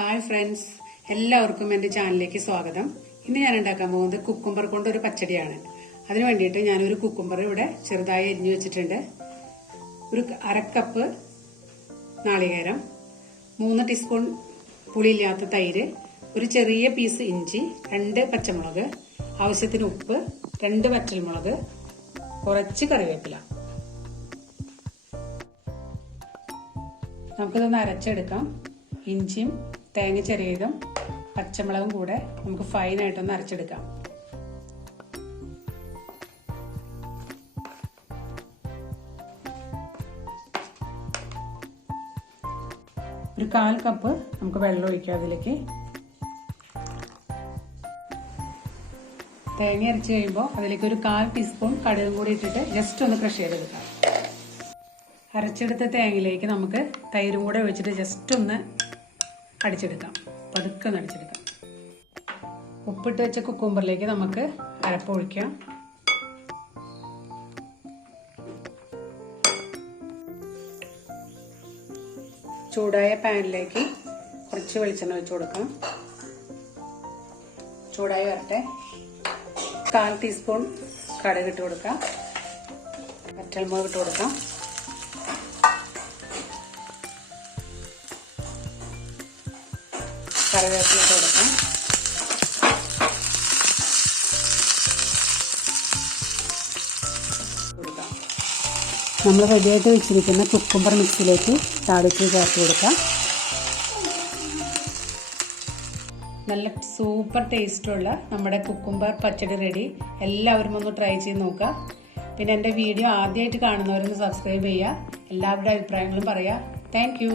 Hi friends, എല്ലാവർക്കും എൻ്റെ ചാനലിലേക്ക് സ്വാഗതം. ഇന്ന് ഞാൻ ഉണ്ടാക്കാൻ പോകുന്നത് കുക്കുംബർ കൊണ്ട് ഒരു പച്ചടിയാണ്. അതിനു വേണ്ടിയിട്ട് ഞാനൊരു കുക്കുംബർ ഇവിടെ ചെറുതായി അരിഞ്ഞു വെച്ചിട്ടുണ്ട്. ഒരു അരക്കപ്പ് നാളികേരം, 3 ടീസ്പൂൺ പുളിയില്ലാത്ത തൈര്, ഒരു ചെറിയ പീസ് ഇഞ്ചി, 2 പച്ചമുളക്, ആവശ്യത്തിന് ഉപ്പ്, 2 വറ്റൽമുളക്, കുറച്ച് കറിവേപ്പില. നമുക്കിതൊന്ന് അരച്ചെടുക്കാം. ഇഞ്ചിയും തേങ്ങ ചെറിയതും പച്ചമുളകും കൂടെ നമുക്ക് ഫൈനായിട്ടൊന്ന് അരച്ചെടുക്കാം. ഒരു 1/4 കപ്പ് നമുക്ക് വെള്ളം ഒഴിക്കാം. അതിലേക്ക് തേങ്ങ അരച്ച് കഴിയുമ്പോൾ അതിലേക്ക് ഒരു 1/4 ടീസ്പൂൺ കടുകും കൂടി ഇട്ടിട്ട് ജസ്റ്റ് ഒന്ന് ക്രഷ് ചെയ്തെടുക്കാം. അരച്ചെടുത്ത തേങ്ങയിലേക്ക് നമുക്ക് തൈരും കൂടെ ഒഴിച്ചിട്ട് ജസ്റ്റ് ഒന്ന് അടിച്ചെടുക്കാം. പതുക്കെ ഒന്ന് അടിച്ചെടുക്കാം. ഉപ്പിട്ട് വെച്ച കുക്കുംബറിലേക്ക് നമുക്ക് അരപ്പ് ഒഴിക്കാം. ചൂടായ പാനിലേക്ക് കുറച്ച് വെളിച്ചെണ്ണ ഒഴിച്ചു കൊടുക്കാം. ചൂടായി വരട്ടെ. 1/4 ടീസ്പൂൺ കടുക് ഇട്ട് കൊടുക്കാം. വറ്റൽമുളക് ഇട്ട് കൊടുക്കാം. കറിവേപ്പില ഇട്ട് കൊടുക്കാം. നമ്മൾ റെഡിയായിട്ട് വെച്ചിരിക്കുന്ന കുക്കുംബർ മിക്സിലേക്ക് താളിച്ച് ചേർത്ത് കൊടുക്കാം. നല്ല സൂപ്പർ ടേസ്റ്റുള്ള നമ്മുടെ കുക്കുംബർ പച്ചടി റെഡി. എല്ലാവരും ഒന്ന് ട്രൈ ചെയ്ത് നോക്കുക. പിന്നെ എൻ്റെ വീഡിയോ ആദ്യമായിട്ട് കാണുന്നവരൊന്ന് സബ്സ്ക്രൈബ് ചെയ്യുക. എല്ലാവരുടെ അഭിപ്രായങ്ങളും പറയുക. Thank you.